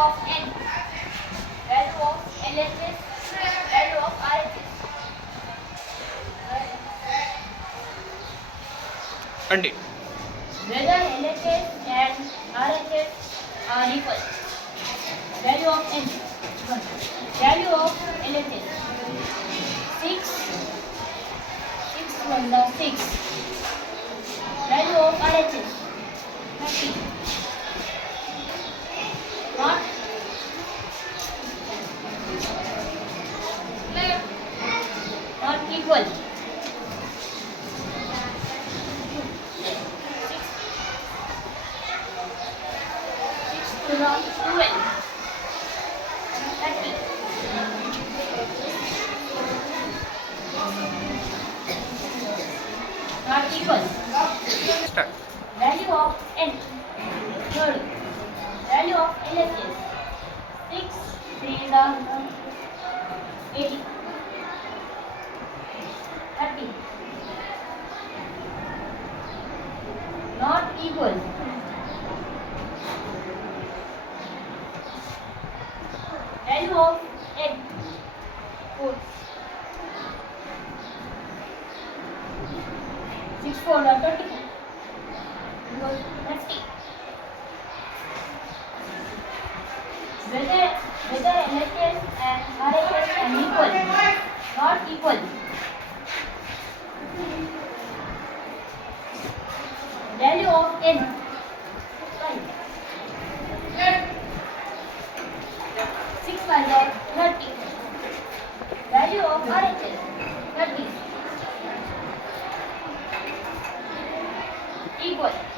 of N, value of LHS, value of RHS. Continue. Whether LHS and RHS are equal. Value of N. Value of LHS. 6. 6 1 6. Value of RHS. 30. Not equal. 6 to not 12. 30. Not equal. Start. Value of N. Third. Value of LHS. 6 3 is 80. 30. Not equal. Value of N. 4. 6 4 are 24. Equal 30. Whether LHS and RHS are equal, not equal. Value of N. 5. 6 5 are 30. Value of RHS. 30. Equal.